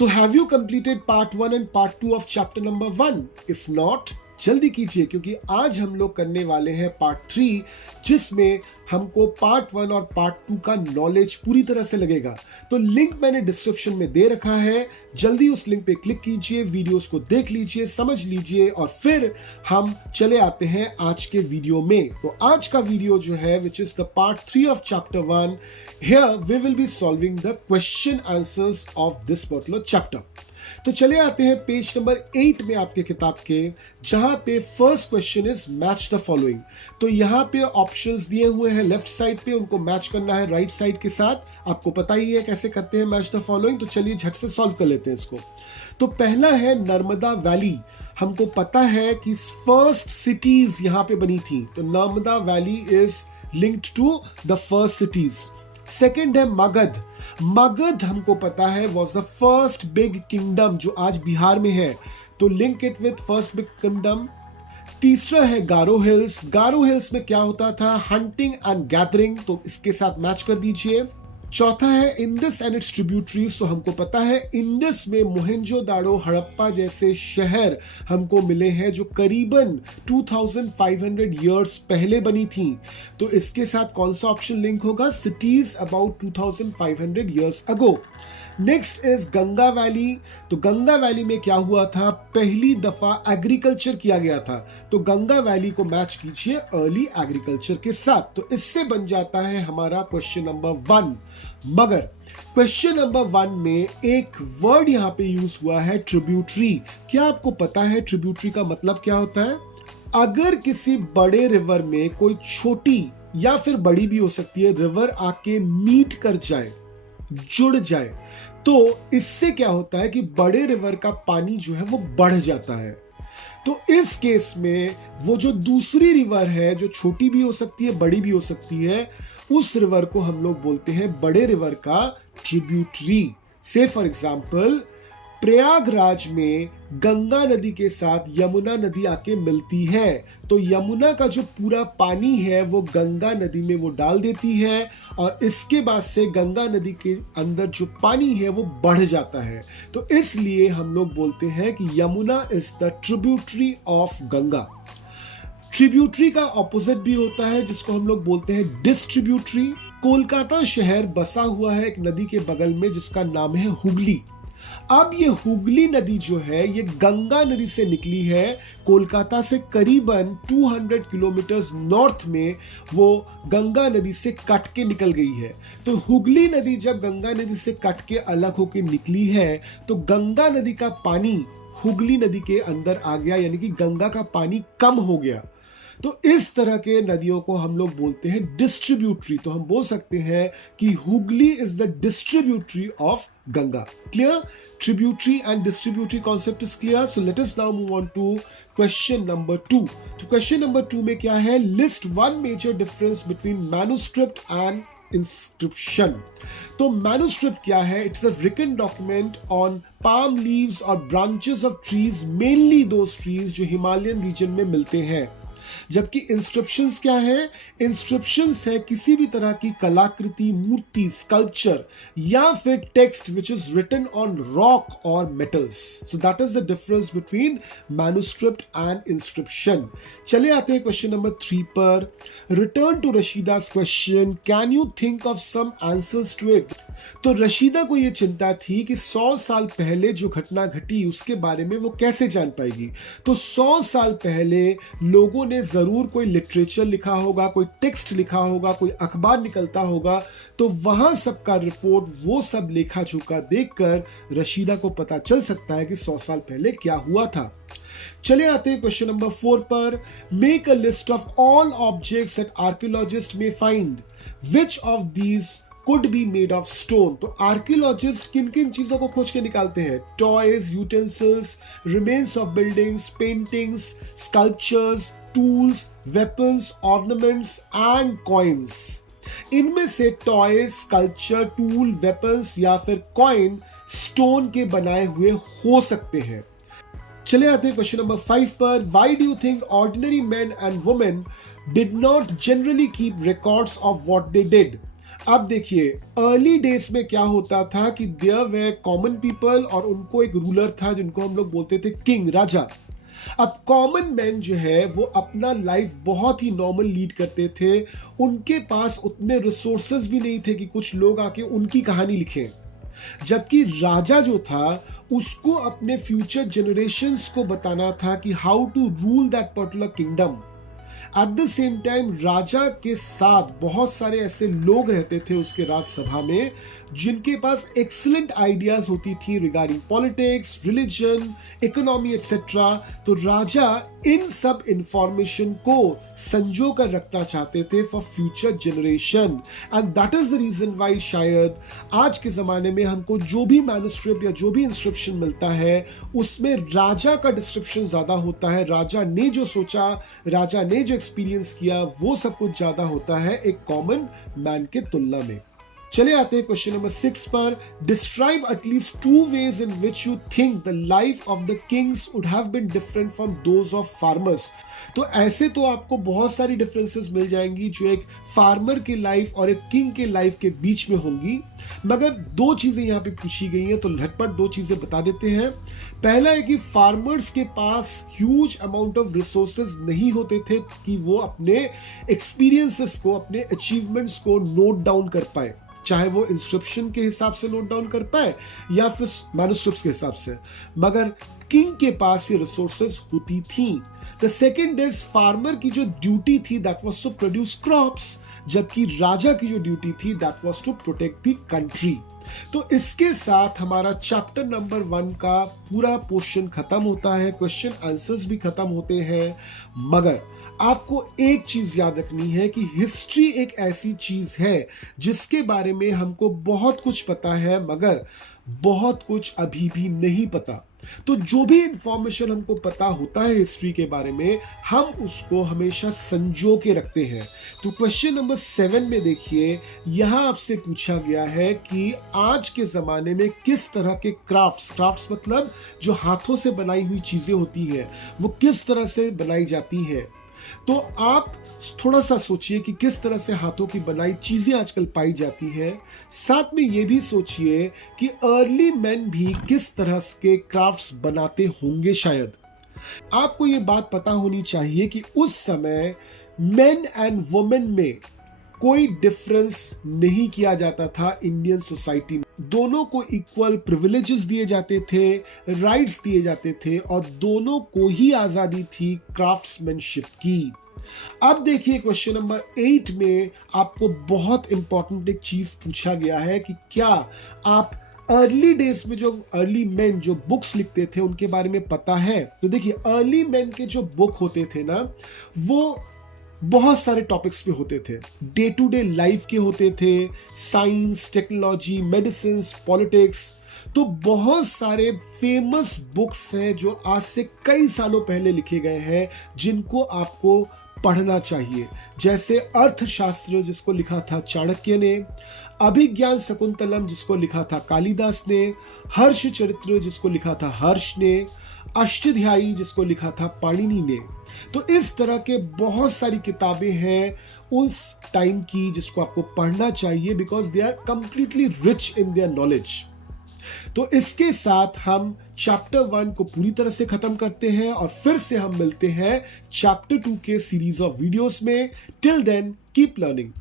So have you completed part 1 and part 2 of chapter number 1? If not, जल्दी कीजिए क्योंकि आज हम लोग करने वाले हैं पार्ट 3 जिसमें हमको पार्ट 1 और पार्ट 2 का नॉलेज पूरी तरह से लगेगा। तो लिंक मैंने डिस्क्रिप्शन में दे रखा है, जल्दी उस लिंक पे क्लिक कीजिए, वीडियोस को देख लीजिए, समझ लीजिए और फिर हम चले आते हैं आज के वीडियो में। तो आज का वीडियो जो है which is the part 3 of chapter 1, here we will be solving the question answers of this particular chapter. तो चले आते हैं पेज नंबर 8 में आपके किताब के, जहां पे first question is match the following. तो यहां पे ऑप्शंस दिए हुए हैं लेफ्ट साइड पे, उनको मैच करना है राइट साइड के साथ। आपको पता ही है कैसे करते हैं मैच द फॉलोइंग, तो चलिए झट से सॉल्व कर लेते हैं इसको। तो पहला है नर्मदा वैली। हमको पता है कि फर्स्ट सिटीज यहां पे बनी थी, तो Narmada valley is linked to the first cities. Second है मगध। मगध हमको पता है was the first big kingdom जो आज बिहार में है, तो link it with first big kingdom. तीसरा है गारो हिल्स। गारो हिल्स में क्या होता था? हंटिंग एंड गैदरिंग, तो इसके साथ मैच कर दीजिए। चौथा है इंडस एंड इट्स ट्रिब्यूटरीज। तो हमको पता है इंडस में मोहेंजोदाड़ो, हड़प्पा जैसे शहर हमको मिले हैं जो करीबन 2500 ईयर्स पहले बनी थी। तो इसके साथ कौन सा ऑप्शन लिंक होगा? Cities about 2500 years ago. Next is Ganga valley. तो गंगा वैली में क्या हुआ था? पहली दफा एग्रीकल्चर किया गया था, तो गंगा वैली को मैच कीजिए अर्ली एग्रीकल्चर के साथ। तो इससे बन जाता है हमारा क्वेश्चन नंबर 1। मगर क्वेश्चन नंबर 1 में एक वर्ड यहां पे यूज हुआ है ट्रिब्यूटरी। क्या आपको पता है ट्रिब्यूटरी का मतलब क्या होता है? अगर किसी बड़े रिवर में कोई छोटी या फिर बड़ी भी हो सकती है रिवर आके मीट कर जाए, जुड़ जाए, तो इससे क्या होता है कि बड़े रिवर का पानी जो है वो बढ़ जाता है। तो इस केस में वो जो दूसरी रिवर है, जो छोटी भी हो सकती है बड़ी भी हो सकती है, उस रिवर को हम लोग बोलते हैं बड़े रिवर का ट्रिब्यूटरी। से फॉर एग्जाम्पल प्रयागराज में गंगा नदी के साथ यमुना नदी आके मिलती है, तो यमुना का जो पूरा पानी है वो गंगा नदी में वो डाल देती है और इसके बाद से गंगा नदी के अंदर जो पानी है वो बढ़ जाता है। तो इसलिए हम लोग बोलते हैं कि Yamuna is the tributary of Ganga. Tributary का ऑपोजिट भी होता है जिसको हम लोग बोलते हैं डिस्ट्रीब्यूटरी। कोलकाता शहर बसा हुआ है एक नदी के बगल में जिसका नाम है हुगली। अब ये हुगली नदी जो है ये गंगा नदी से निकली है, कोलकाता से करीबन 200 किलोमीटर नॉर्थ में वो गंगा नदी से कट के निकल गई है। तो हुगली नदी जब गंगा नदी से कट के अलग होके निकली है तो गंगा नदी का पानी हुगली नदी के अंदर आ गया, यानी कि गंगा का पानी कम हो गया। तो इस तरह के नदियों को हम लोग बोलते हैं डिस्ट्रीब्यूटरी। तो हम बोल सकते हैं कि Hooghly is the distributary of Ganga. Clear? Tributary and distributary concept is clear. So let us now move on to question number 2। तो क्वेश्चन नंबर 2 में क्या है? List one major difference between manuscript and inscription. तो मैन्युस्क्रिप्ट क्या है? It's a written document on palm leaves और branches of trees, mainly those trees जो Himalayan region में मिलते हैं। जबकि इंस्क्रिप्शंस क्या है? इंस्क्रिप्शंस है किसी भी तरह की कलाकृति, मूर्ति, स्कल्पचर या फिर text which is written on rock और metals. So that is the difference between manuscript and inscription. चले आते हैं क्वेश्चन नंबर 3 पर। Return to Rashida's question, can you think of some answers to it? तो रशीदा को यह चिंता थी कि 100 साल पहले जो घटना घटी उसके बारे में वो कैसे जान पाएगी। तो 100 साल पहले लोगों ने जरूर कोई लिटरेचर लिखा होगा, कोई टेक्स्ट लिखा होगा, कोई अखबार निकलता होगा, तो वहां सबका रिपोर्ट, वो सब लेखा जोखा देखकर रशीदा को पता चल सकता है कि 100 साल पहले क्या हुआ था। चले आते हैं क्वेश्चन नंबर 4 पर। Make a list of all objects that archaeologist may find, which of these could be made of stone. तो आर्कियोलॉजिस्ट किन किन चीजों को खोज के निकालते हैं? Toys, utensils, remains of buildings, paintings, sculptures, tools, weapons, ornaments and coins. इनमें से टॉयज, स्कल्पचर, टूल, वेपन्स या फिर कॉइन स्टोन के बनाए हुए हो सकते हैं। चले आते हैं क्वेश्चन नंबर 5 पर। Why do you think ordinary man and women did not generally keep records of what they did? अब देखिए, अर्ली डेज में क्या होता था कि देयर वे कॉमन पीपल और उनको एक रूलर था जिनको हम लोग बोलते थे किंग, राजा। अब कॉमन मैन जो है वो अपना लाइफ बहुत ही नॉर्मल लीड करते थे। उनके पास उतने रिसोर्सेज भी नहीं थे कि कुछ लोग आके उनकी कहानी लिखें। जबकि राजा जो था उसको अपने फ्यूचर जनरेशंस को बताना था कि how to rule that particular kingdom. At the same time राजा के साथ बहुत सारे ऐसे लोग रहते थे उसके राज्यसभा में जिनके पास एक्सीलेंट आइडियाज होती थी regarding politics, religion, economy etcetera. तो राजा इन सब इंफॉर्मेशन को संजो कर रखना चाहते थे for future generation. And that is the reason why शायद आज के जमाने में हमको जो भी मैन्युस्क्रिप्ट या जो भी इंस्क्रिप्शन मिलता है उसमें राजा का डिस्क्रिप्शन ज्यादा होता है। राजा ने जो सोचा, राजा ने जो एक्सपीरियंस किया, वो सब कुछ ज्यादा होता है एक कॉमन मैन के तुलना में। चले आते हैं क्वेश्चन नंबर 6 पर। Describe at least 2 ways in which you think the life of the kings would have been different from those of farmers. तो ऐसे तो आपको बहुत सारी डिफरेंसेस मिल जाएंगी जो एक फार्मर के लाइफ और एक किंग के लाइफ के बीच में होंगी, मगर 2 चीजें यहां पे पूछी गई हैं तो झटपट 2 चीजें बता देते हैं। पहला है कि फार्मर्स के पास ह्यूज अमाउंट ऑफ रिसोर्सेज नहीं होते थे कि वो अपने एक्सपीरियंसेस को, अपने अचीवमेंट्स को नोट डाउन कर पाए, चाहे वो इंस्क्रिप्शन के हिसाब से नोट डाउन कर पाए या फिर मैन्युस्क्रिप्ट्स के हिसाब से, मगर किंग के पास ये रिसोर्सेज होती थी। द सेकेंड इज फार्मर की जो ड्यूटी थी that was to produce crops, जबकि राजा की जो ड्यूटी थी that was to protect the country. तो इसके साथ हमारा चैप्टर नंबर 1 का पूरा पोर्शन खत्म होता है, क्वेश्चन आंसर्स भी खत्म होते हैं। मगर आपको एक चीज याद रखनी है कि हिस्ट्री एक ऐसी चीज है जिसके बारे में हमको बहुत कुछ पता है मगर बहुत कुछ अभी भी नहीं पता। तो जो भी इंफॉर्मेशन हमको पता होता है हिस्ट्री के बारे में, हम उसको हमेशा संजो के रखते हैं। तो क्वेश्चन नंबर 7 में देखिए, यहां आपसे पूछा गया है कि आज के जमाने में किस तरह के क्राफ्ट्स मतलब जो हाथों से बनाई हुई चीजें होती हैं वो किस तरह से बनाई जाती हैं। तो आप थोड़ा सा सोचिए कि किस तरह से हाथों की बनाई चीजें आजकल पाई जाती हैं। साथ में ये भी सोचिए कि अर्ली मैन भी किस तरह के क्राफ्ट्स बनाते होंगे। शायद आपको ये बात पता होनी चाहिए कि उस समय मेन एंड वुमेन में कोई डिफरेंस नहीं किया जाता था इंडियन सोसाइटी में। दोनों को इक्वल प्रिविलेजेस दिए जाते थे, राइट्स दिए जाते थे और दोनों को ही आजादी थी क्राफ्ट्समैनशिप की। अब देखिए क्वेश्चन नंबर 8 में आपको बहुत इंपॉर्टेंट एक चीज पूछा गया है कि क्या आप अर्ली डेज में जो अर्ली मैन जो बुक्स लिखते थे उनके बारे में पता है। तो देखिए अर्ली मैन के जो बुक होते थे ना, वो बहुत सारे टॉपिक्स पे होते थे, डे टू डे लाइफ के होते थे, साइंस, टेक्नोलॉजी, मेडिसिन, पॉलिटिक्स। तो बहुत सारे फेमस बुक्स हैं जो आज से कई सालों पहले लिखे गए हैं जिनको आपको पढ़ना चाहिए, जैसे अर्थशास्त्र जिसको लिखा था चाणक्य ने, अभिज्ञान शकुंतलम जिसको लिखा था कालिदास ने, हर्ष चरित्र जिसको लिखा था हर्ष ने, अष्टाध्यायी जिसको लिखा था पाणिनि ने। तो इस तरह के बहुत सारी किताबें हैं उस टाइम की जिसको आपको पढ़ना चाहिए because they are completely rich in their knowledge. तो इसके साथ हम चैप्टर 1 को पूरी तरह से खत्म करते हैं और फिर से हम मिलते हैं चैप्टर 2 के सीरीज ऑफ वीडियोस में। Till then keep learning.